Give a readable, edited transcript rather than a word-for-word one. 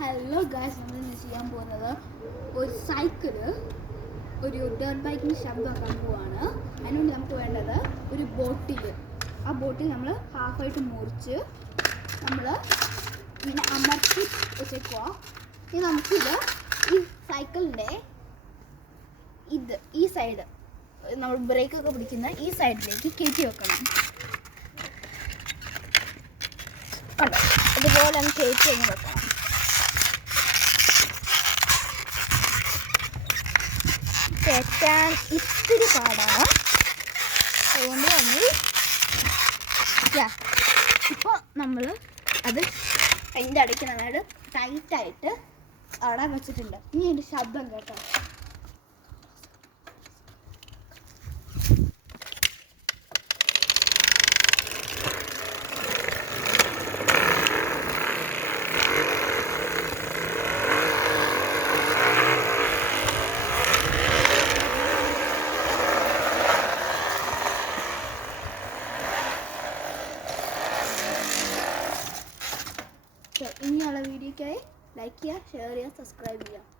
Hello guys, നമ്മളിന്ന് ചെയ്യാൻ പോകുന്നത് ഒരു സൈക്കിള് ഒരു ഡേർട്ട് ബൈക്കിന് ശബ്ദമാക്കാൻ പോവാണ്. അതിനുവേണ്ടി നമുക്ക് വേണ്ടത് ഒരു ബോട്ടിൽ. ആ ബോട്ടിൽ നമ്മൾ ഹാഫായിട്ട് മുറിച്ച് നമ്മൾ ഇങ്ങനെ അമർത്തി വെച്ചേക്കുക. ഇനി നമുക്കിത് ഈ സൈക്കിളിൻ്റെ ഈ സൈഡ് നമ്മൾ ബ്രേക്കൊക്കെ പിടിക്കുന്ന ഈ സൈഡിലേക്ക് കയറ്റി വെക്കണം. കണ്ടോ, ഇതുപോലെ അങ്ങ് കയറ്റി അങ്ങ് വെക്കണം. കയറ്റാൻ ഇത്തിരി പാടാണ്, അതുകൊണ്ട് നമ്മൾ ഇപ്പോൾ നമ്മൾ അത് അതിൻ്റെ ഇടയ്ക്ക് നന്നായിട്ട് ടൈറ്റായിട്ട് അവിടെ വെച്ചിട്ടുണ്ട്. ഇനി അതിൻ്റെ ശബ്ദം കേട്ടോ. ഇനിയുള്ള വീഡിയോയ്ക്കായി ലൈക്ക് ചെയ്യുക, ഷെയർ ചെയ്യുക, സബ്സ്ക്രൈബ് ചെയ്യുക.